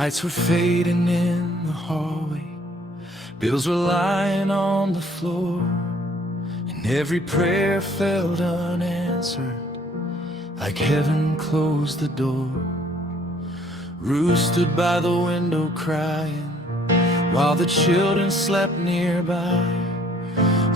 Lights were fading in the hallway, bills were lying on the floor, and every prayer felt unanswered, like heaven closed the door. Ruth stood by the window crying, while the children slept nearby,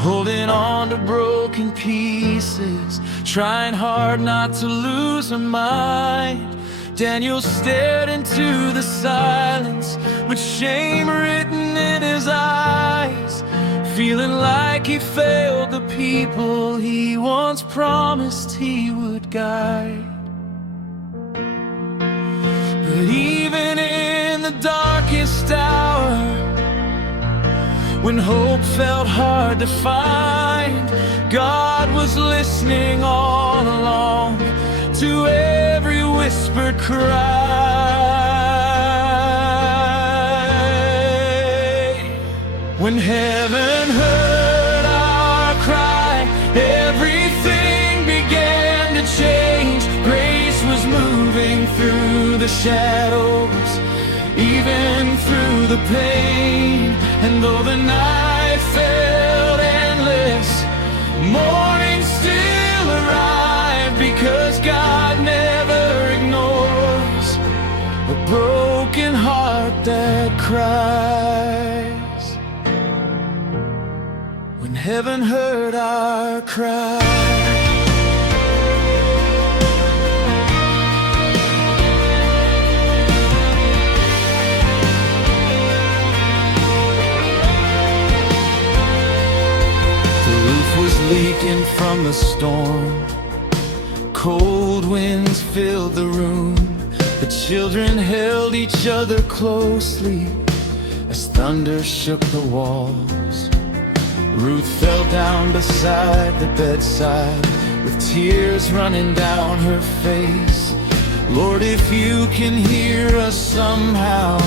holding on to broken pieces, trying hard not to lose her mind. Daniel stared into the silence with shame written in his eyes, feeling like he failed the people he once promised he would guide. But even in the darkest hour, when hope felt hard to find, God was listening all along to every whispered cry. When heaven heard our cry, everything began to change. Grace was moving through the shadows, even through the pain. And though the night felt endless, morning still arrived, because God never ignores a broken heart that cries. When heaven heard our cry, leaking from the storm, cold winds filled the room. The children held each other closely as thunder shook the walls. Ruth fell down beside the bedside with tears running down her face. Lord, if you can hear us somehow,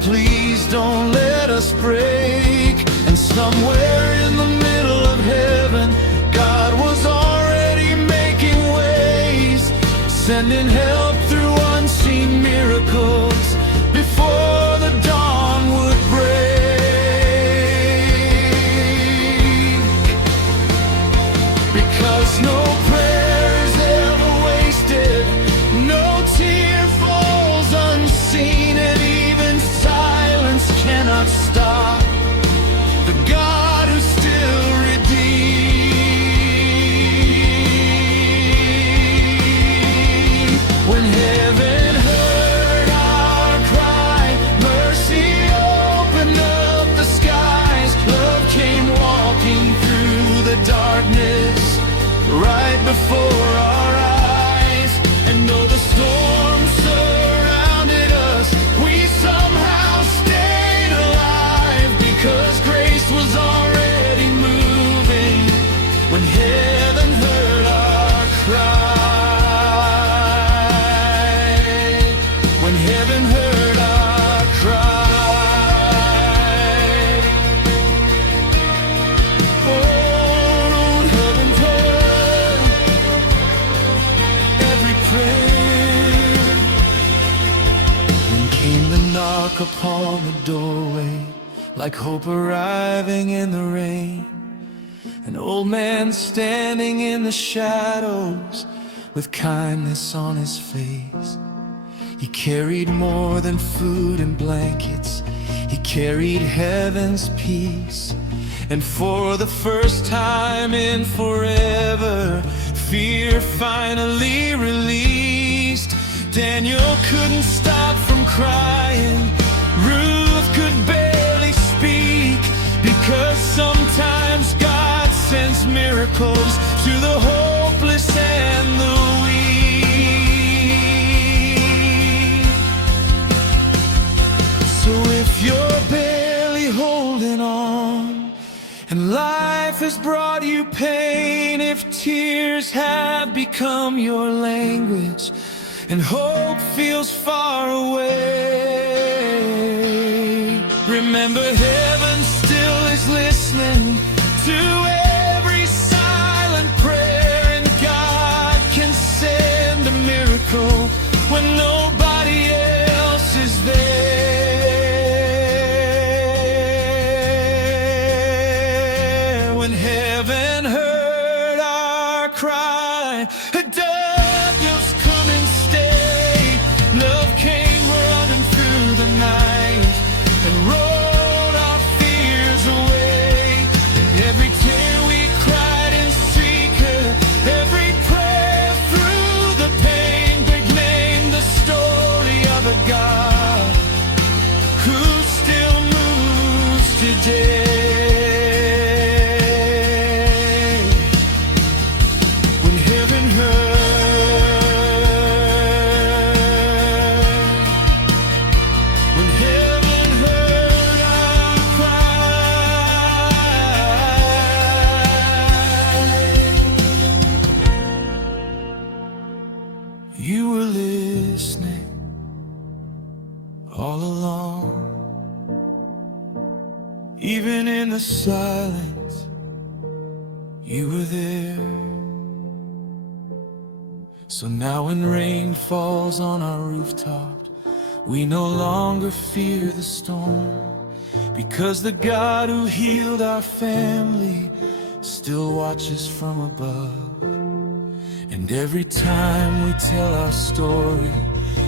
please don't let us break. And somewhere in the middle of heaven, God was already making ways, sending help through unseen miracles before the dawn would break. Because no prayer is ever wasted, no tear falls unseen, and even silence cannot stop the God who still redeems. When heaven heard our cry, mercy opened up the skies. Love came walking through the darkness right before our eyes. And though the storm surrounded us, we somehow stayed alive, because grace was already moving when heaven heard our cry. When heaven heard our cry. Oh, heaven heard every prayer. Then came the knock upon the doorway, like hope arriving in the rain. An old man standing in the shadows with kindness on his face. He carried more than food and blankets, he carried heaven's peace. And for the first time in forever, fear finally released. Daniel couldn't stop from crying, Ruth could barely speak, because sometimes God sends miracles to the hopeless and the weak. So if you're barely holding on, and life has brought you pain, if tears have become your language, and hope feels far away, remember heaven still is listening to every silent prayer, and God can send a miracle when nobody else is there. in the silence, you were there. So now when rain falls on our rooftop, we no longer fear the storm, because the God who healed our family still watches from above. And every time we tell our story,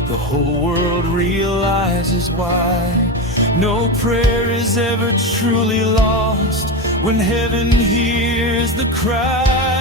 the whole world realizes why no prayer is ever truly lost when heaven hears the cry.